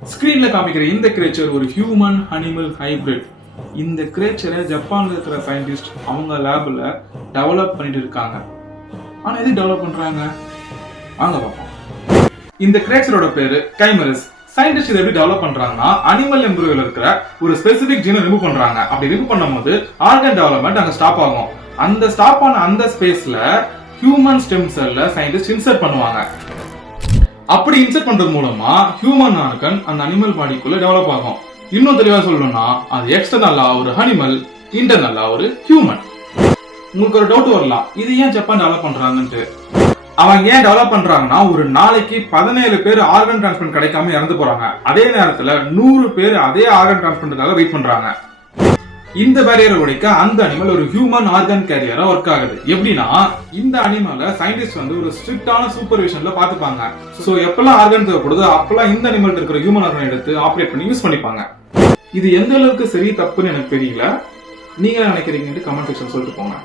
ஸ்கிரீன்ல காமிக்கிற இந்த கிரேச்சர் ஒரு ஹியூமன் அனிமல் ஹைபிரிட். இந்த கிரேச்சரை ஜப்பான்ல இருக்கிற சயின்டிஸ்ட் அவங்க லேப்ல டெவலப் பண்ணிட்டு இருக்காங்க. ஆனா எது டெவலப் பண்றாங்க வாங்க பார்ப்போம். இந்த கிரேச்சரோட பேரு கைமரஸ். சயின்டிஸ்ட் இதை எப்படி டெவலப் பண்றாங்கன்னா, அனிமல் எம்ப்ரியோல இருக்கிற ஒரு ஸ்பெசிபிக் ஜீனை ரிமூவ் பண்றாங்க. அப்படி ரிமூவ் பண்ணும்போது ஆர்கன் டெவலப்மெண்ட் அங்க ஸ்டாப் ஆகும். அந்த ஸ்டாப் ஆன அந்த ஸ்பேஸ்ல ஹியூமன் ஸ்டெம் செல்ல சயின்டிஸ்ட் இன்சர்ட் பண்ணுவாங்க. அப்படி இன்சர்ட் பண்றது மூலமா ஹியூமன் ஆர்கன் அந்த அனிமல் பாடிக்குள்ள டெவலப் ஆகும். இன்னும் தெளிவா சொல்லணும்னா அது எக்ஸ்டர்னலா ஒரு அனிமல், இன்டர்னலா ஒரு ஹியூமன். உங்களுக்கு ஒரு டவுட் வரலாம், இது ஏன் ஜப்பான் டெவலப் பண்றாங்கன்ட்டு. அவங்க ஏன் டெவலப் பண்றாங்கன்னா, ஒரு நாளைக்கு 17 பேர் ஆர்கன் டிரான்ஸ்பிளான்ட் கிடைக்காம இறந்து போறாங்க. அதே நேரத்துல 100 பேர் அதே ஆர்கன் டிரான்ஸ்பிளான்ட்காக வெயிட் பண்றாங்க. இந்த பேரியரை உடைக்க அந்த அனிமல் ஒரு ஹியூமன் ஆர்கன் கேரியரா ஒர்க் ஆகுது. எப்படின்னா, இந்த அனிமலை சயின்டிஸ்ட் ஒரு ஸ்ட்ரிக்டான சூப்பர்விஷன்ல பாத்துப்பாங்க. சோ எப்பெல்லாம் ஆர்கன் தேவைப்படுதோ அப்பெல்லாம் இந்த அனிமல் இருக்கிற ஹியூமன் ஆர்கன் எடுத்து ஆப்ரேட் பண்ணி யூஸ் பண்ணிப்பாங்க. இது எந்த அளவுக்கு சரி தப்புன்னு எனக்கு தெரியல. நீங்க நினைக்கிறீங்கன்னு கமெண்ட் செக்ஷன் சொல்லிட்டு போங்க.